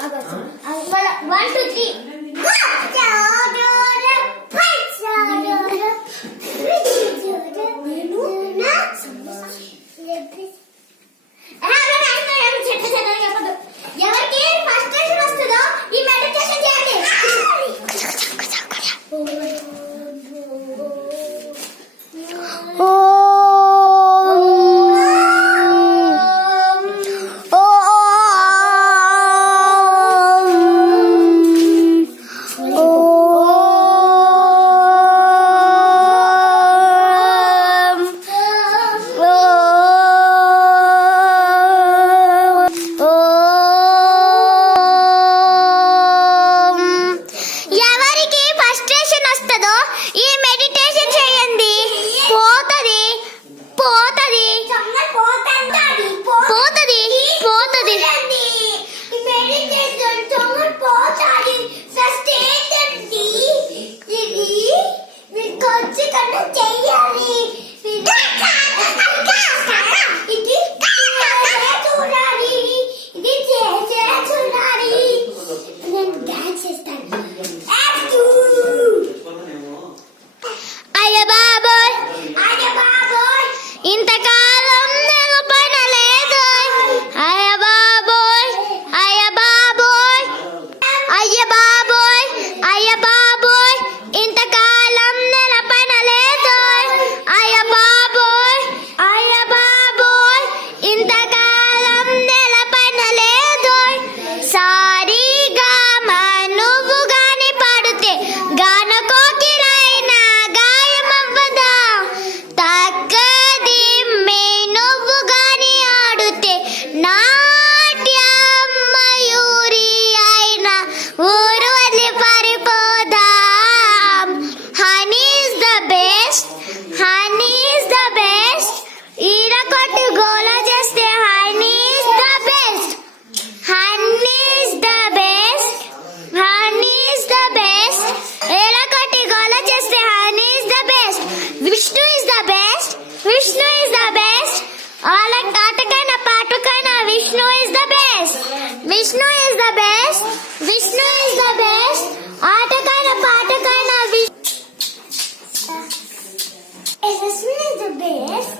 1, 2, 3. ఎవరికి ఫస్ట్ వస్తుందో ఈ మెడిటేషన్ చేయండి. Vishnu is the best. Vishnu is the best. ఆటకైనా పాటకైనా Vishnu is the best. Vishnu is the best. ఆటకైనా పాటకైనా Vishnu is the best.